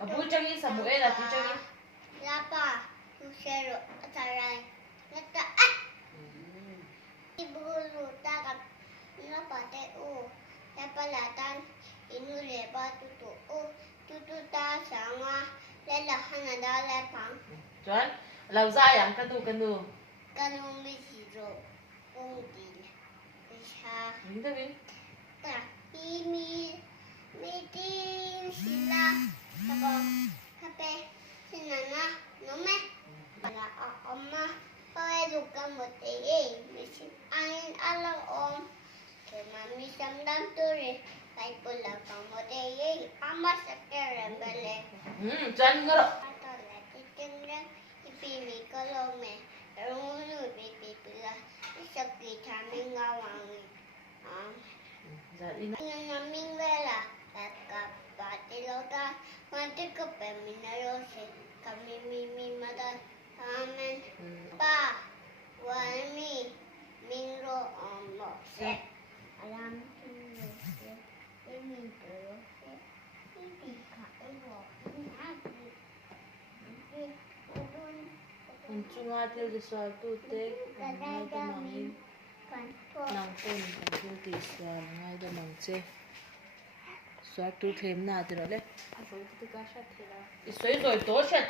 Abu Changi Samuel là Abu Changi. Lapa, Lucero, Ataray, Nata, Ibu Luta, Lapa te u, Lapa latan, Inu leba tutu u, tutu ta sanga, Lela Hanada lepang. Chuẩn. Lầu dai à? Canu. Kanu mi siro, Ung din, Isha. Mình thế mình. Ta, mi din sila, Tabo, Hape, Sinana, Nome. Là 엄마 해줄까 못해 미친 아닌 알아옴 그만 미samdam turi kay pula pa 못해 아마 sakere bele Chuẩn ngỡ. atole titingren ipimi kolome rungunu pipipila isaki thaming ngawang Dạ đi nào. naming vela ka patilota mantik ko peminarose kami mimada Amen. Pa, Wami, Mingro, Ombo, Se. Alam, Mình chung ai tiêu thì xoay tu tết ngay cho mong in nòng tôn còn tiêu thì xoay ngay cho mong chê xoay tu thêm nào thì đó đấy xoay rồi tố sạch